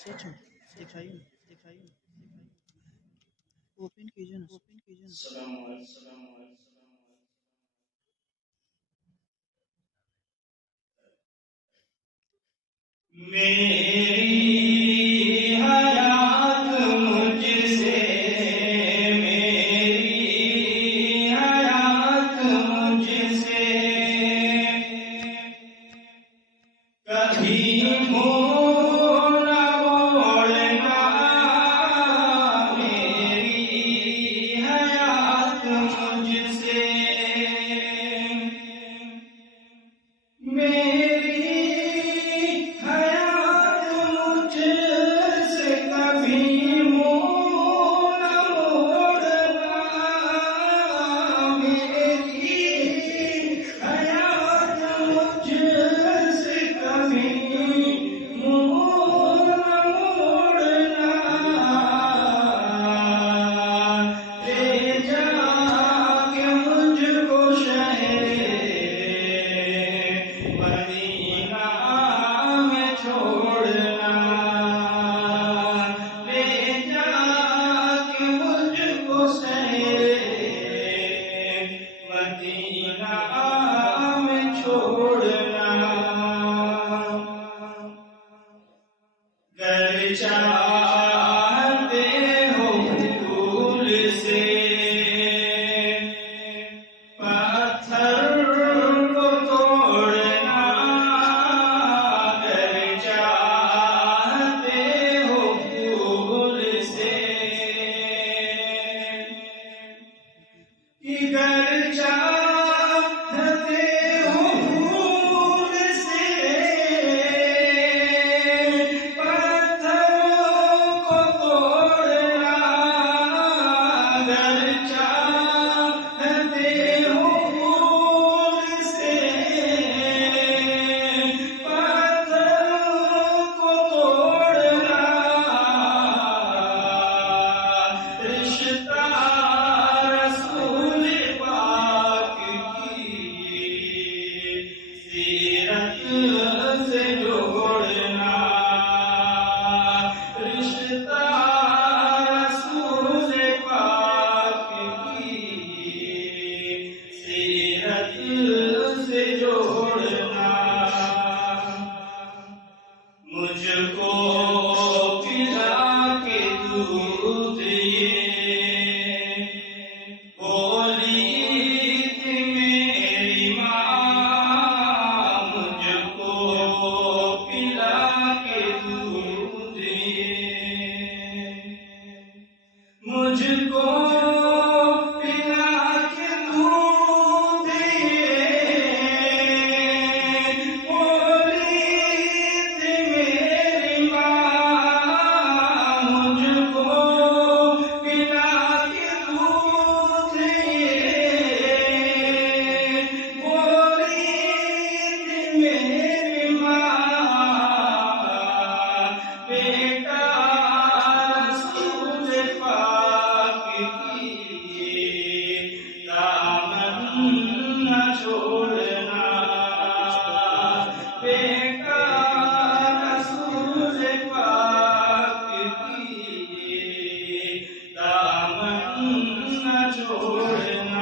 सच में दिखाइए दिखाइए ओपन कीजिए ना ओपन कीजिए ना मेरी हयात मुझसे मेरी हयात मुझसे कभी मुँह न मोड़ना मेरी हयात मुझसे मेरी हयात मुझसे कभी मुँह न मोड़ना मेरी हयात मुझसे कभी मुँह न मोड़ना ले जाके मुझको शहरे मदीना में छोड़ना ले जाके मुझको शहरे मदीना में छोड़ना गर चाहते हो फूल से पत्थर को तोड़ना गर चाहते हो फूल से गर चाहते हो फूल से पत्थरों को तोड़ना गर चाहते हो फूल से पत्थरों को तोड़ना रिश्ता रसूल पाक की सीरत से जोड़ना रिश्ता रसूल पाक की सीरत से जोड़ना मुझको पिला के दूध ये बोली थी मेरी माँ मुझको पिला के दूध ये मुझको पिला के दूध ये बोली थी मेरी माँ मुझको पिला के दूध ये बोली थी मेरी माँ बेटा रसूल पाक की दामन न छोड़ना बेटा रसूल पाक की दामन न छोड़ना